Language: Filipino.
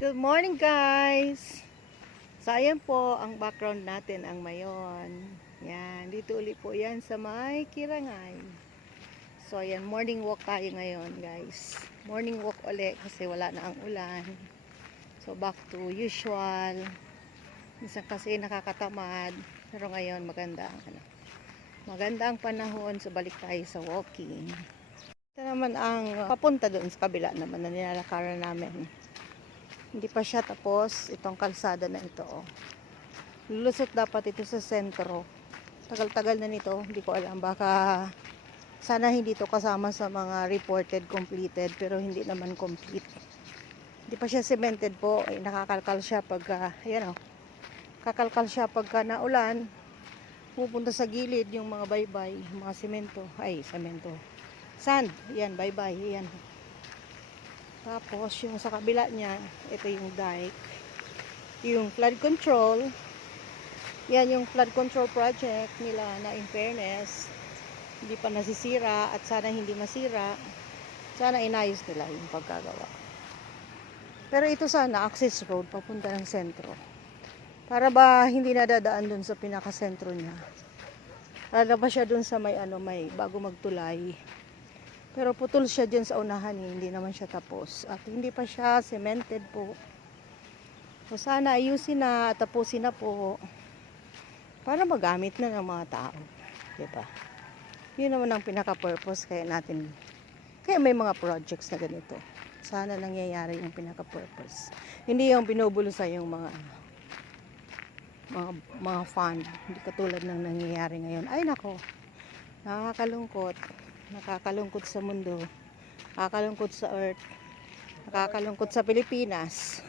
Good morning guys! So ayan po ang background natin ang mayon. Yan, dito uli po yan sa may Kirangay. So ayan, morning walk tayo ngayon guys. Morning walk uli kasi wala na ang ulan. So back to usual. Minsan kasi nakakatamad. Pero ngayon maganda ang panahon. So balik tayo sa walking. Ito naman ang papunta doon sa kabila naman na nilalakaran namin. Hindi pa siya tapos itong kalsada na ito. Lulusot dapat ito sa sentro. Tagal-tagal na nito. Hindi ko alam. Baka sana hindi to kasama sa mga reported completed. Pero hindi naman complete. Hindi pa siya cemented po. Ay, nakakalkal siya pagka, ayan o. Kakalkal siya pagka naulan. Pupunta sa gilid yung mga baybay. Mga semento. Ay, semento. Sand. Ayan, baybay. Ayan. Tapos, yung sa kabila niya, ito yung dike. Yung flood control. Yan yung flood control project nila na in fairness, hindi pa nasisira at sana hindi masira. Sana inayos nila yung pagkagawa. Pero ito sana, access road, papunta ng sentro. Para ba hindi nadadaan dun sa pinakasentro niya. Para ba siya dun sa may may bago magtulay. Pero putol siya dyan sa unahan, hindi naman siya tapos. At hindi pa siya cemented po. So sana ayusin na, tapusin na po. Para magamit na ng mga tao. Diba? Yun naman ang pinaka-purpose kaya may mga projects na ganito. Sana nangyayari yung pinaka-purpose. Hindi yung binubulusa yung mga fund. Hindi katulad ng nangyayari ngayon. Ay nako, nakakalungkot. Nakakalungkot sa mundo, nakakalungkot sa earth, nakakalungkot sa Pilipinas.